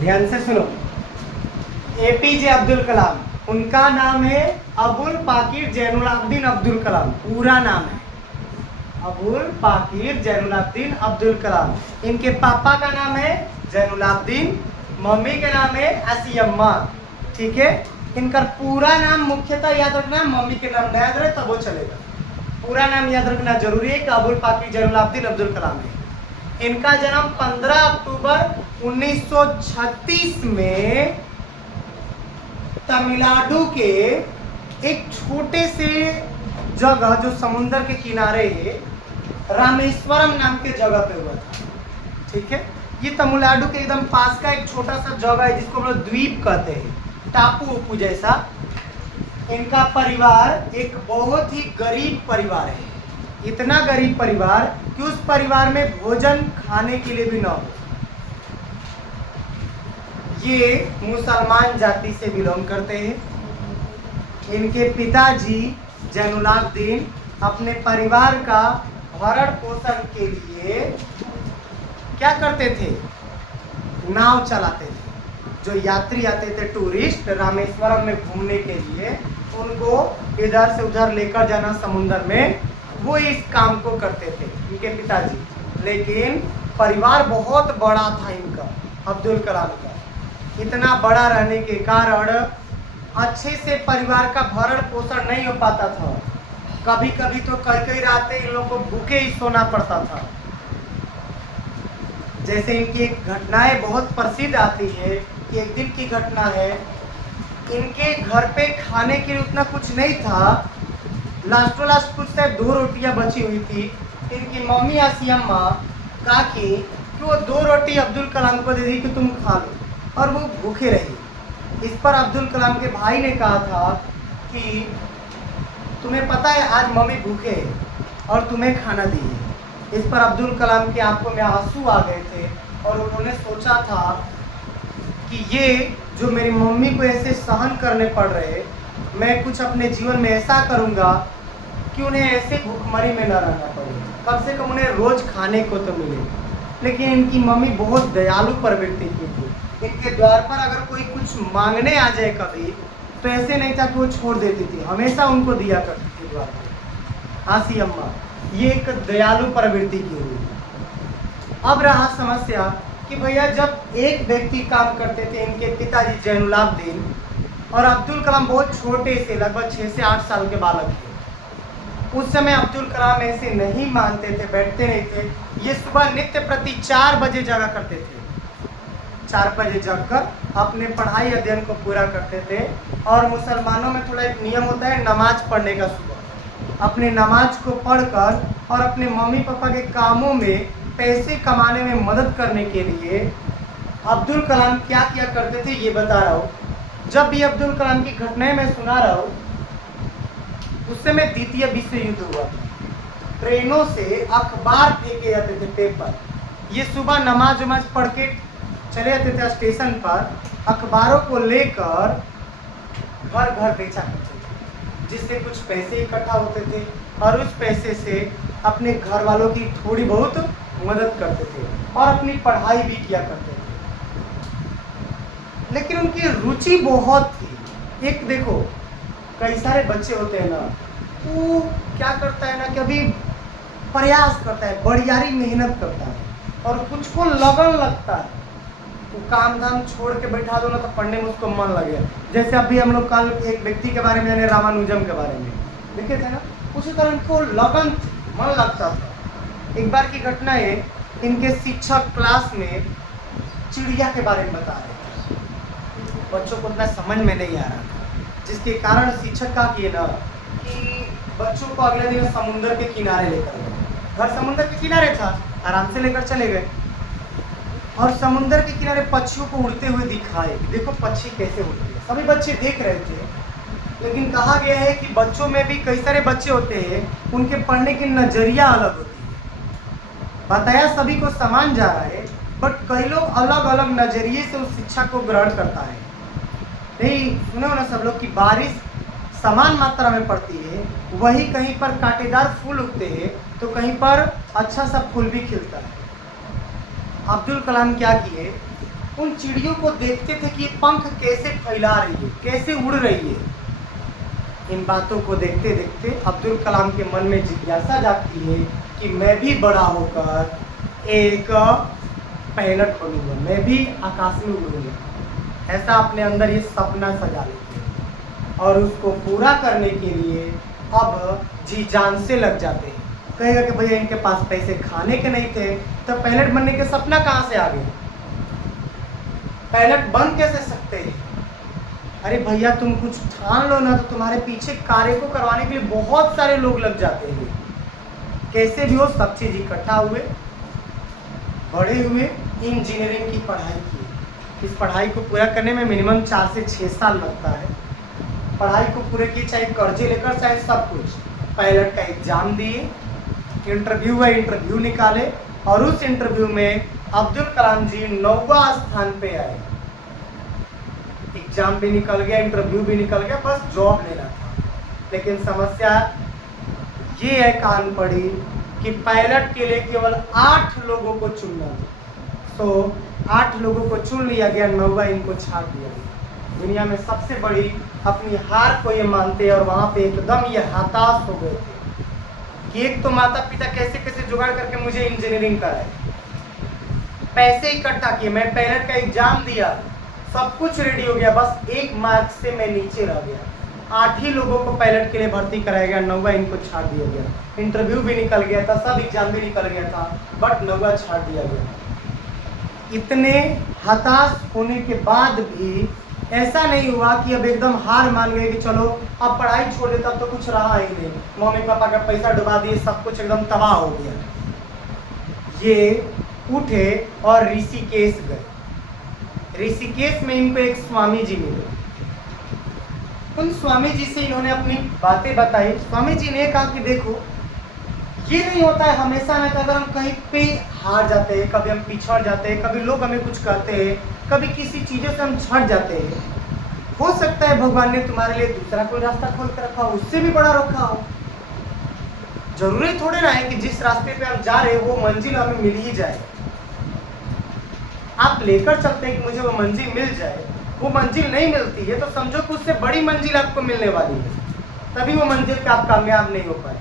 ध्यान से सुनो। एपीजे अब्दुल कलाम, उनका नाम है अबुल पाकिर जैनुलाब्दीन अब्दुल कलाम, पूरा नाम है अबुल पाकिर जैनुलाब्दीन अब्दुल कलाम। इनके पापा का नाम है जैनुलाब्दीन, मम्मी का नाम है आसियम्मा। ठीक है, इनका पूरा नाम मुख्यतः याद रखना, मम्मी के नाम ना याद रहे तब वो चलेगा। पूरा नाम याद रखना जरूरी है कि अबुल पाकिर जैनुलाब्दीन अब्दुल कलाम है। इनका जन्म 15 अक्टूबर 1936 में तमिलनाडु के एक छोटे से जगह जो समुद्र के किनारे है, रामेश्वरम नाम के जगह पे हुआ था। ठीक है, ये तमिलनाडु के एकदम पास का एक छोटा सा जगह है जिसको हम लोग द्वीप कहते हैं, टापू उपू जैसा। इनका परिवार एक बहुत ही गरीब परिवार है, इतना गरीब परिवार कि उस परिवार में भोजन खाने के लिए भी ना हो। ये मुसलमान जाति से बिलोंग करते हैं। इनके पिताजी जैनुलाब्दीन अपने परिवार का भरण पोषण के लिए क्या करते थे, नाव चलाते थे। जो यात्री आते थे टूरिस्ट रामेश्वरम में घूमने के लिए, उनको इधर से उधर लेकर जाना समुद्र में, वो इस काम को करते थे इनके पिताजी। लेकिन परिवार बहुत बड़ा था इनका, अब्दुल कलाम का। इतना बड़ा रहने के कारण अच्छे से परिवार का भरण पोषण नहीं हो पाता था। कभी कभी तो कई रातें इन लोगों को भूखे ही सोना पड़ता था। जैसे इनकी एक घटनाएं बहुत प्रसिद्ध आती है। एक दिन की घटना है, इनके घर पे खाने के लिए उतना कुछ नहीं था, लास्ट कुछ से 2 रोटियां बची हुई थी। इनकी मम्मी आसियम्मा कहा कि वो 2 रोटी अब्दुल कलाम को दे दी कि तुम खा लो, और वो भूखे रही। इस पर अब्दुल कलाम के भाई ने कहा था कि तुम्हें पता है आज मम्मी भूखे है और तुम्हें खाना दी है। इस पर अब्दुल कलाम की आंखों में आंसू आ गए थे और उन्होंने सोचा था कि ये जो मेरी मम्मी को ऐसे सहन करने पड़ रहे, मैं कुछ अपने जीवन में ऐसा करूँगा कि उन्हें ऐसे भूखमरी में न रहना पड़े, कम से कम उन्हें रोज़ खाने को तो मिले। लेकिन इनकी मम्मी बहुत दयालु प्रवृत्ति की थी। इनके द्वार पर अगर कोई कुछ मांगने आ जाए कभी, तो ऐसे नहीं था कि वो छोड़ देती थी, हमेशा उनको दिया करती थी द्वार पर। आसियम्मा ये एक दयालु प्रवृत्ति की हुई। अब रहा समस्या कि भैया जब एक व्यक्ति काम करते थे, इनके पिताजी जैनुलाब्दीन, और अब्दुल कलाम बहुत छोटे से लगभग 6 से 8 साल के बालक थे। उस समय अब्दुल कलाम ऐसे नहीं मानते थे, बैठते नहीं थे। ये सुबह नित्य प्रति 4 बजे जागा करते थे। 4 बजे जगकर अपने पढ़ाई अध्ययन को पूरा करते थे। और मुसलमानों में थोड़ा एक नियम होता है नमाज पढ़ने का। सुबह अपने नमाज को पढ़कर और अपने मम्मी पापा के कामों में पैसे कमाने में मदद करने के लिए अब्दुल कलाम क्या किया करते थे ये बता रहा हूँ। जब भी अब्दुल कलाम की घटनाएं मैं सुना रहा हूँ, उस समय द्वितीय विश्व युद्ध हुआ। ट्रेनों से अखबार फेंके जाते थे, पेपर। ये सुबह नमाज वमाज पढ़ के चले जाते थे स्टेशन पर, अखबारों को लेकर घर घर बेचा करते थे, जिससे कुछ पैसे इकट्ठा होते थे और उस पैसे से अपने घर वालों की थोड़ी बहुत मदद करते थे और अपनी पढ़ाई भी किया करते थे। लेकिन उनकी रुचि बहुत थी। एक देखो, कई सारे बच्चे होते हैं ना, वो क्या करता है ना, कभी प्रयास करता है, बड़ियारी मेहनत करता है और कुछ को लगन लगता है, वो काम धाम छोड़ के बैठा दो ना तो पढ़ने में उसको मन लगे। जैसे अभी हम लोग कल एक व्यक्ति के बारे में जाने, रामानुजम के बारे में देखे थे ना, उसी तरह इनको लगन थी, मन लगता था। एक बार की घटना है, इनके शिक्षक क्लास में चिड़िया के बारे में बता रहे थे। बच्चों को उतना समझ में नहीं आ रहा था, जिसके कारण शिक्षक का किए ना कि बच्चों को अगले दिन समुद्र के किनारे लेकर गए। घर समुद्र के किनारे था, आराम से लेकर चले गए और समुद्र के किनारे पक्षियों को उड़ते हुए दिखाए। देखो पक्षी कैसे उड़ते हैं, सभी बच्चे देख रहे थे। लेकिन कहा गया है कि बच्चों में भी कई सारे बच्चे होते हैं, उनके पढ़ने की नज़रिया अलग होती है। बताया सभी को समान जा रहा है, बट कई लोग अलग अलग नज़रिए से उस शिक्षा को ग्रहण करता है। नहीं सुने हो ना सब लोग कि बारिश समान मात्रा में पड़ती है, वही कहीं पर कांटेदार फूल उगते हैं तो कहीं पर अच्छा सा फूल भी खिलता है। अब्दुल कलाम क्या किए, उन चिड़ियों को देखते थे कि ये पंख कैसे फैला रही है, कैसे उड़ रही है। इन बातों को देखते देखते अब्दुल कलाम के मन में जिज्ञासा जागती है कि मैं भी बड़ा होकर एक पायलट बनूंगा, मैं भी आकाश में उड़ूंगा। ऐसा अपने अंदर ये सपना सजा लेते हैं और उसको पूरा करने के लिए अब जी जान से लग जाते हैं। कहेगा कि भैया इनके पास पैसे खाने के नहीं थे तो पायलट बनने के सपना कहाँ से आ गए, पायलट बन कैसे सकते हैं। अरे भैया तुम कुछ ठान लो ना, तो तुम्हारे पीछे कार्य को करवाने के लिए बहुत सारे लोग लग जाते हैं। कैसे भी हो सब चीज इकट्ठा हुए, बड़े हुए, इंजीनियरिंग की पढ़ाई की। इस पढ़ाई को पूरा करने में मिनिमम 4 से 6 साल लगता है। पढ़ाई को पूरे की, चाहे कर्जे लेकर चाहे सब कुछ। पायलट का एग्जाम दिए, इंटरव्यू हुआ, इंटरव्यू निकाले और उस इंटरव्यू में अब्दुल कलाम जी 9वां स्थान पे आए। एग्जाम भी निकल गया, इंटरव्यू भी निकल गया, बस जॉब लेना था। लेकिन समस्या ये है कान पड़ी कि पायलट के लिए केवल 8 लोगों को चुनना था। तो 8 लोगों को चुन लिया गया, 9वां इनको छाड़ दिया गया। दुनिया में सबसे बड़ी अपनी हार को ये मानते और वहां पे एकदम ये हताश हो गए थे कि एक तो माता पिता कैसे कैसे जुगाड़ करके मुझे इंजीनियरिंग कराए, पैसे इकट्ठा किए, मैं पायलट का एग्जाम दिया, सब कुछ रेडी हो गया, बस 1 मार्क से मैं नीचे रह गया। 8 ही लोगों को पायलट के लिए भर्ती कराया गया, 9वां इनको छाड़ दिया गया। इंटरव्यू भी निकल गया था, सब एग्जाम भी निकल गया था, बट 9वां छाड़ दिया गया। इतने हताश होने के बाद भी ऐसा नहीं हुआ कि अब एकदम हार मान गए कि चलो अब पढ़ाई छोड़ देता, तो कुछ रहा ही नहीं, मम्मी पापा का पैसा डुबा दिए, सब कुछ एकदम तबाह हो गया। ये उठे और ऋषिकेश गए। ऋषिकेश में इनको एक स्वामी जी मिले। उन स्वामी जी से इन्होंने अपनी बातें बताई। स्वामी जी ने कहा कि देखो, ये नहीं होता है हमेशा ना कि अगर हम कहीं पे हार जाते हैं, कभी हम पिछड़ जाते हैं, कभी लोग हमें कुछ कहते हैं, कभी किसी चीज़ों से हम छट जाते हैं, हो सकता है भगवान ने तुम्हारे लिए दूसरा कोई रास्ता खोल कर रखा हो, उससे भी बड़ा रखा हो। जरूरी थोड़े ना है कि जिस रास्ते पे हम जा रहे हैं वो मंजिल हमें मिल ही जाए। आप लेकर चलते हैं कि मुझे वो मंजिल मिल जाए, वो मंजिल नहीं मिलती है तो समझो कि उससे बड़ी मंजिल आपको मिलने वाली है, तभी वो मंजिल पे आप कामयाब नहीं हो पाए।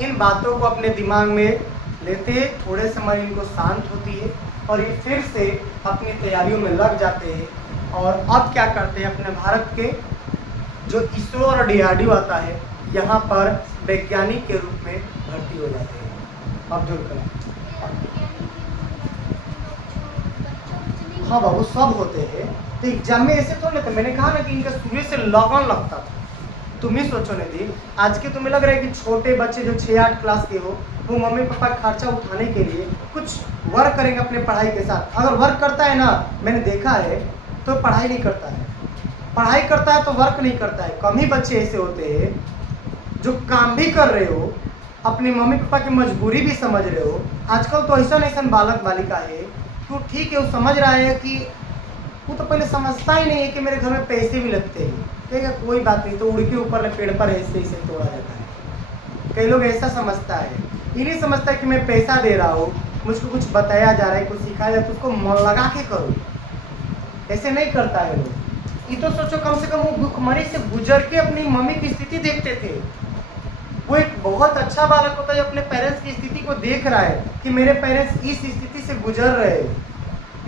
इन बातों को अपने दिमाग में लेते थोड़े समय इनको शांत होती है और ये फिर से अपनी तैयारियों में लग जाते हैं। और अब क्या करते हैं, अपने भारत के जो इसरो और DRDO आता है, यहाँ पर वैज्ञानिक के रूप में भर्ती हो जाते हैं अब्दुल कलाम। हाँ बाबू, सब होते हैं, तो एग्जाम में ऐसे थोड़ा लेते। मैंने कहा ना कि इनका शुरू से लगन लगता था। तुम ही सोचो निधि, आज के तुम्हें लग रहा है कि छोटे बच्चे जो 6-8 क्लास के हो, वो मम्मी पापा खर्चा उठाने के लिए कुछ वर्क करेंगे अपने पढ़ाई के साथ। अगर वर्क करता है ना, मैंने देखा है, तो पढ़ाई नहीं करता है, पढ़ाई करता है तो वर्क नहीं करता है। कम ही बच्चे ऐसे होते हैं जो काम भी कर रहे हो, अपनी मम्मी पापा की मजबूरी भी समझ रहे हो। आजकल तो ऐसा बालक बालिका है, तो ठीक है वो समझ रहा है कि वो तो पहले समझता ही नहीं है कि मेरे घर में पैसे भी लगते हैं, ठीक है कोई बात नहीं, तो उड़ के ऊपर पेड़ पर ऐसे ही तोड़ा जाता है। कई लोग ऐसा समझता है, ये नहीं समझता कि मैं पैसा दे रहा हूँ, मुझको कुछ बताया जा रहा है, कुछ सिखाया जा रहा है, तो उसको मन लगा के करो। ऐसे नहीं करता है लोग। ये तो सोचो, कम से कम वो भूखमरी से गुजर के अपनी मम्मी की स्थिति देखते थे। वो एक बहुत अच्छा बालक होता है जो अपने पेरेंट्स की स्थिति को देख रहा है कि मेरे पेरेंट्स इस स्थिति से गुजर रहे हैं,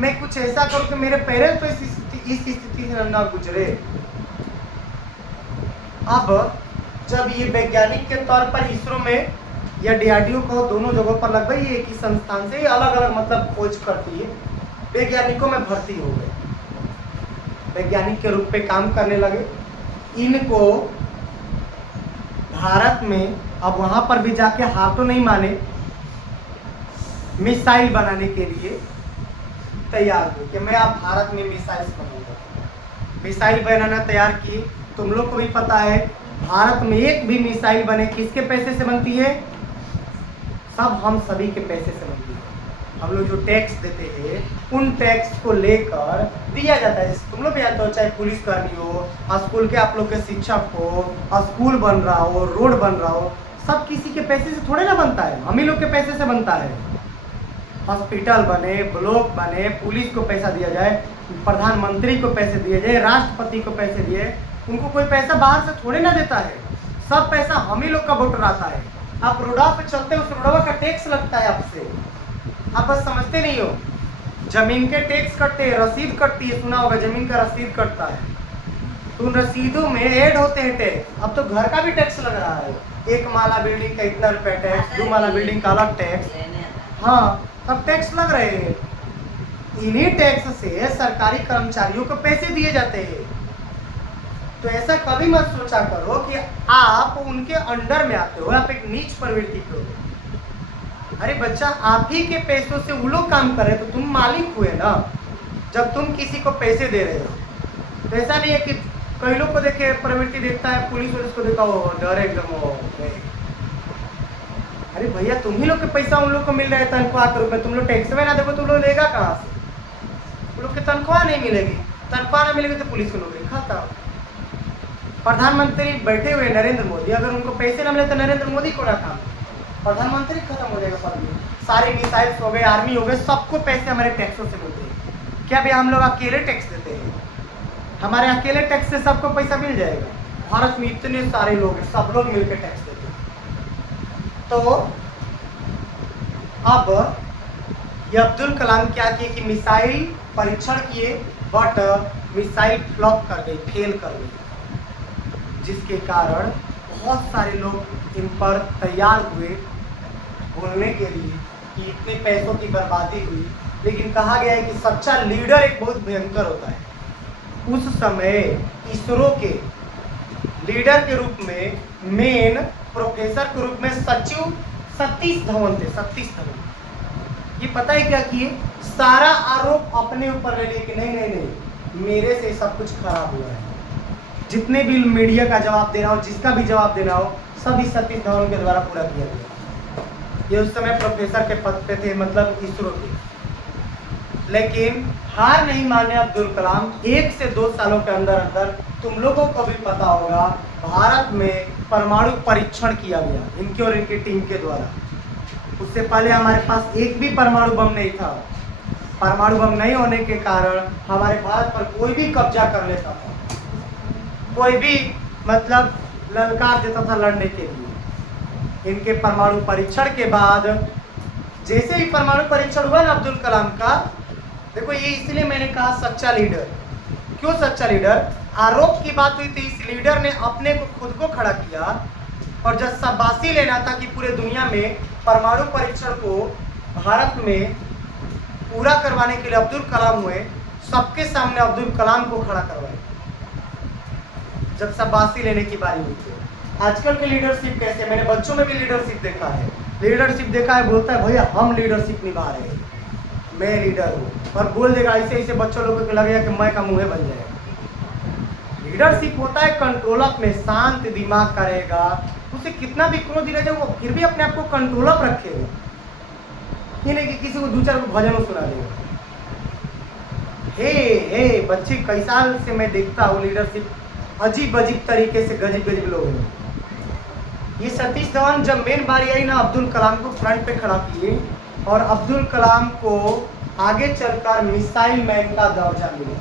मैं कुछ ऐसा करूं कि मेरे पेरेंट्स तो इस स्थिति से ना गुजरे। अब जब ये वैज्ञानिक के तौर पर इसरो में या DRDO को, दोनों जगहों पर लगभग ये एक ही संस्थान से अलग अलग मतलब खोज करती है, वैज्ञानिकों में भर्ती हो गए, वैज्ञानिक के रूप में काम करने लगे। इनको भारत में अब वहां पर भी जाके हार तो नहीं माने, मिसाइल बनाने के लिए तैयार हुए कि मैं अब भारत में मिसाइल बनाऊंगा। मिसाइल बनाना तैयार किए। तुम लोग को भी पता है, भारत में एक भी मिसाइल बने किसके पैसे से बनती है? सब हम सभी के पैसे से बनती है। हम लोग जो टैक्स देते हैं, उन टैक्स को लेकर दिया जाता है। तुम लोग भी जानते हो, चाहे पुलिस कर्मी हो, स्कूल के आप लोग के शिक्षक हो, स्कूल बन रहा हो, रोड बन रहा हो, सब किसी के पैसे से थोड़े ना बनता है, हम ही लोग के पैसे से बनता है। हॉस्पिटल बने, ब्लॉक बने, पुलिस को पैसा दिया जाए, प्रधानमंत्री को पैसे दिए जाए, राष्ट्रपति को पैसे दिए, उनको कोई पैसा बाहर से थोड़े ना देता है। सब पैसा हम ही लोग का वोटर आता है। आप रोडा पे चलते हो, उस रोडवा का टैक्स लगता है आपसे, आप बस समझते नहीं हो। जमीन के टैक्स कटते हैं, रसीद कटती है, सुना होगा जमीन का रसीद कटता है, तो उन रसीदों में ऐड होते हैं टैक्स। अब तो घर का भी टैक्स लग रहा है, 1 माला बिल्डिंग का इतना रुपया टैक्स, 2 माला बिल्डिंग का अलग टैक्स। हाँ, अब टैक्स लग रहे हैं। इन्हीं टैक्स से सरकारी कर्मचारियों को पैसे दिए जाते हैं। तो ऐसा कभी मत सोचा करो कि आप उनके अंडर में आते हो, आप एक नीच प्रवृत्ति के हो। अरे बच्चा, आप ही के पैसों से वो लोग काम कर रहे तो तुम मालिक हुए ना, जब तुम किसी को पैसे दे रहे हो। तो ऐसा नहीं है कि कई लोग को देखे प्रवृत्ति देखता है, पुलिस वालिस को देखा हो डर एकदम हो। अरे भैया, तुम ही लोग के पैसा उन लोग को मिल रहा है तनख्वाह के रूप में, तुम लोग टैक्स में ना देखो तो लोग लेगा कहाँ से? उन लोग की तनख्वाह नहीं मिलेगी, तनख्वाह ना मिलेगी तो पुलिस को नौकरी खाता। प्रधानमंत्री बैठे हुए नरेंद्र मोदी, अगर उनको पैसे ना मिले तो नरेंद्र मोदी को ना काम, प्रधानमंत्री खत्म हो जाएगा पद में। सारे मिसाइल्स हो गए, आर्मी हो गए, सबको पैसे हमारे टैक्सों से मिलते हैं। क्या भैया हम लोग अकेले टैक्स देते हैं? हमारे अकेले टैक्स से सबको पैसा मिल जाएगा? भारत में इतने सारे लोग हैं, सब लोग मिलकर टैक्स देते हैं। तो अब ये अब्दुल कलाम क्या किए कि मिसाइल परीक्षण किए, बट मिसाइल फ्लॉप कर गई, फेल कर गई, जिसके कारण बहुत सारे लोग इन पर तैयार हुए बोलने के लिए कि इतने पैसों की बर्बादी हुई। लेकिन कहा गया है कि सच्चा लीडर एक बहुत भयंकर होता है। उस समय इसरो के लीडर के रूप में, मेन प्रोफेसर के रूप में सचिव सतीश धवन थे। सतीश धवन ये पता है क्या किए? सारा आरोप अपने ऊपर ले लिए कि नहीं नहीं नहीं, मेरे से सब कुछ खराब हुआ है। जितने भी मीडिया का जवाब देना हो, जिसका भी जवाब देना हो, सभी सतीश धवन के द्वारा पूरा किया गया। ये उस समय प्रोफेसर के पद पे थे, मतलब इसरो के। लेकिन हार नहीं माने अब्दुल कलाम। 1 से 2 सालों के अंदर अंदर तुम लोगों को भी पता होगा, भारत में परमाणु परीक्षण किया गया इनके और इनकी टीम के द्वारा। उससे पहले हमारे पास एक भी परमाणु बम नहीं था। परमाणु बम नहीं होने के कारण हमारे भारत पर कोई भी कब्जा कर लेता था, कोई भी मतलब ललकार देता था लड़ने के लिए। इनके परमाणु परीक्षण के बाद, जैसे ही परमाणु परीक्षण हुआ ना अब्दुल कलाम का, देखो ये इसलिए मैंने कहा सच्चा लीडर। क्यों सच्चा लीडर? आरोप की बात हुई तो इस लीडर ने अपने को खुद को खड़ा किया, और जब शाबाशी लेना था कि पूरे दुनिया में परमाणु परीक्षण को भारत में पूरा करवाने के लिए अब्दुल कलाम हुए, सबके सामने अब्दुल कलाम को खड़ा करवाए जब शाबाशी लेने की बारी हुई थी। आजकल के लीडरशिप कैसे, मैंने बच्चों में भी लीडरशिप देखा है। लीडरशिप देखा है, बोलता है भैया हम लीडरशिप निभा रहे हैं, मैं लीडर हूँ, और बोल देगा ऐसे ऐसे बच्चों लोगों को लगेगा कि मैं का मुँह बन जाएगा। लीडरशिप होता है कंट्रोल अप में, शांत दिमाग करेगा, उसे कितना भी क्रोध दिला जाए वो फिर भी अपने आप को कंट्रोल अप रखेगा। ये नहीं कि किसी को 2-4 भजन सुना देगा। हे बच्चे, कई साल से मैं देखता हूँ लीडरशिप अजीब अजीब तरीके से, गजीब गजीब लोग हैं। ये सतीश धवन जब मेन बारी आई ना, अब्दुल कलाम को फ्रंट पे खड़ा किए, और अब्दुल कलाम को आगे चलकर मिसाइल मैन का दर्जा मिला।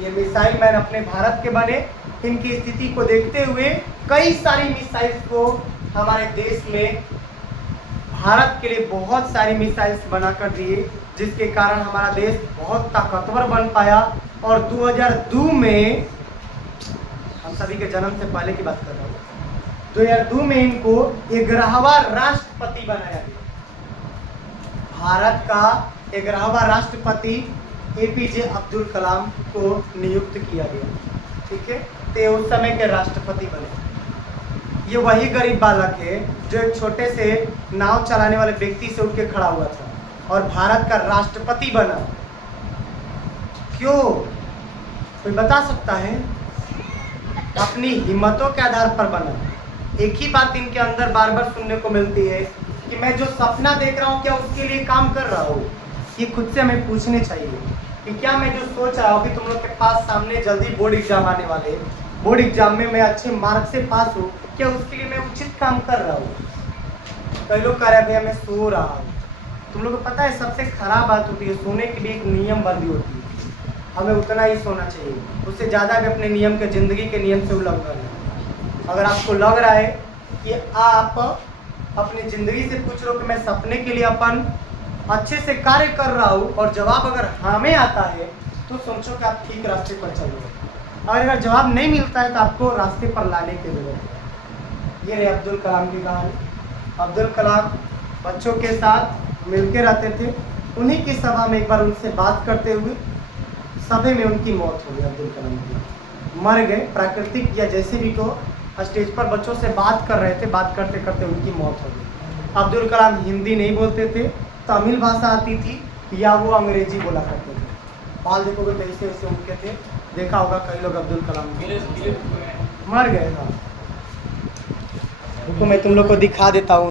ये मिसाइल मैन अपने भारत के बने। इनकी स्थिति को देखते हुए कई सारी मिसाइल्स को हमारे देश में, भारत के लिए बहुत सारी मिसाइल्स बनाकर दिए, जिसके कारण हमारा देश बहुत ताकतवर बन पाया। और 2002 में, हम सभी के जन्म से पहले की बात कर रहा हूँ, 2002 में इनको 11वां राष्ट्रपति बनाया गया। भारत का 11वां राष्ट्रपति APJ अब्दुल कलाम को नियुक्त किया गया। ठीक है, तो उस समय के राष्ट्रपति बने। ये वही गरीब बालक है जो एक छोटे से नाव चलाने वाले व्यक्ति से उठ के खड़ा हुआ था और भारत का राष्ट्रपति बना। क्यों? कोई बता सकता है? अपनी हिम्मतों के आधार पर बना। एक ही बात इनके अंदर बार बार सुनने को मिलती है कि मैं जो सपना देख रहा हूँ क्या उसके लिए काम कर रहा हूँ। ये खुद से हमें पूछने चाहिए कि क्या मैं जो सोच रहा हूँ, अभी तुम लोग के पास सामने जल्दी बोर्ड एग्जाम आने वाले, बोर्ड एग्जाम में मैं अच्छे मार्क्स से पास हूँ, क्या उसके लिए मैं उचित काम कर रहा हूँ? कई लोग कह रहे हैं भैया मैं सो रहा हूँ, तुम लोग को पता है सबसे खराब बात होती है, सोने के लिए एक नियम बंदी होती है, हमें उतना ही सोना चाहिए, उससे ज़्यादा भी अपने नियम के, ज़िंदगी के नियम से उल्लंघन है। अगर आपको लग रहा है कि आप अपनी ज़िंदगी से पूछ रहे हो कि मैं सपने के लिए अपन अच्छे से कार्य कर रहा हूँ और जवाब अगर हमें आता है तो सोचो कि आप ठीक रास्ते पर चल रहे हो। और अगर जवाब नहीं मिलता है तो आपको रास्ते पर लाने की जरूरत है। ये रहे अब्दुल कलाम की कहानी। अब्दुल कलाम बच्चों के साथ मिलके रहते थे, उन्हीं की सभा में एक बार उनसे बात करते हुए सभा में उनकी मौत हो गई। अब्दुल कलाम की मर गए, प्राकृतिक या जैसे भी को स्टेज पर बच्चों से बात कर रहे थे, बात करते करते उनकी मौत हो गई। अब्दुल कलाम हिंदी नहीं बोलते थे, तमिल भाषा आती थी या वो अंग्रेजी बोला करते थे। बाल देखोगे तो ऐसे ऐसे उनके थे, देखा होगा कई लोग अब्दुल कलाम मर गए। हाँ, रुको मैं तुम लोग को दिखा देता हूँ।